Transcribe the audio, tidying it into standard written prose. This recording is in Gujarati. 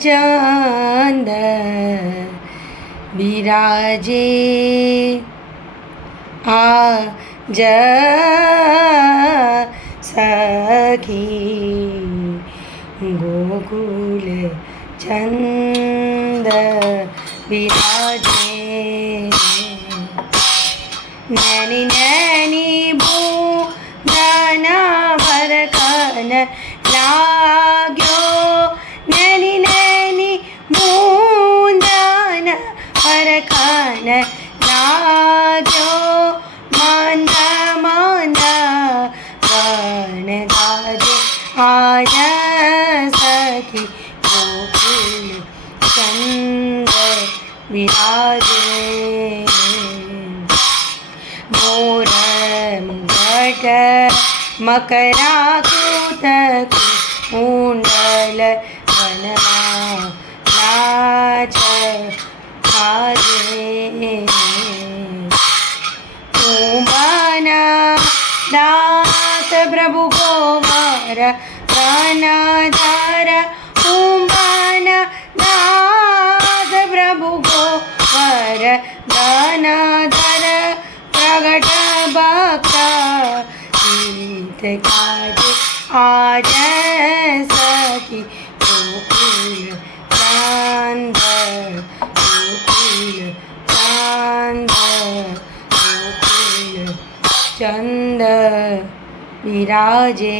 ચાંદ બિરાજે આજ સખી ગોકુલ ચંદ બિરાજે નૈની નૈની બૂંદના વરખન લાગ્યો નૈની નૈની બૂંદના વરખન લાગ્યો મંદ મંદ ગણ ગાજે આજ સખી ગોકુલ ચંદ બિરાજે મોર મુગટ મકરાકૃત કુંડલ વનમાં નાચ આજે કુંભના દાંત પ્રભુ ગોવર ગનધર કુંભના દાંત પ્રભુ ગોવર ગનધર પ્રગટ ભક્ત ગીત ગાજે આજ સખી ગોકુલ ચાંદ ગોકુલ ચાંદ ગોકુલ ચંદ બિરાજે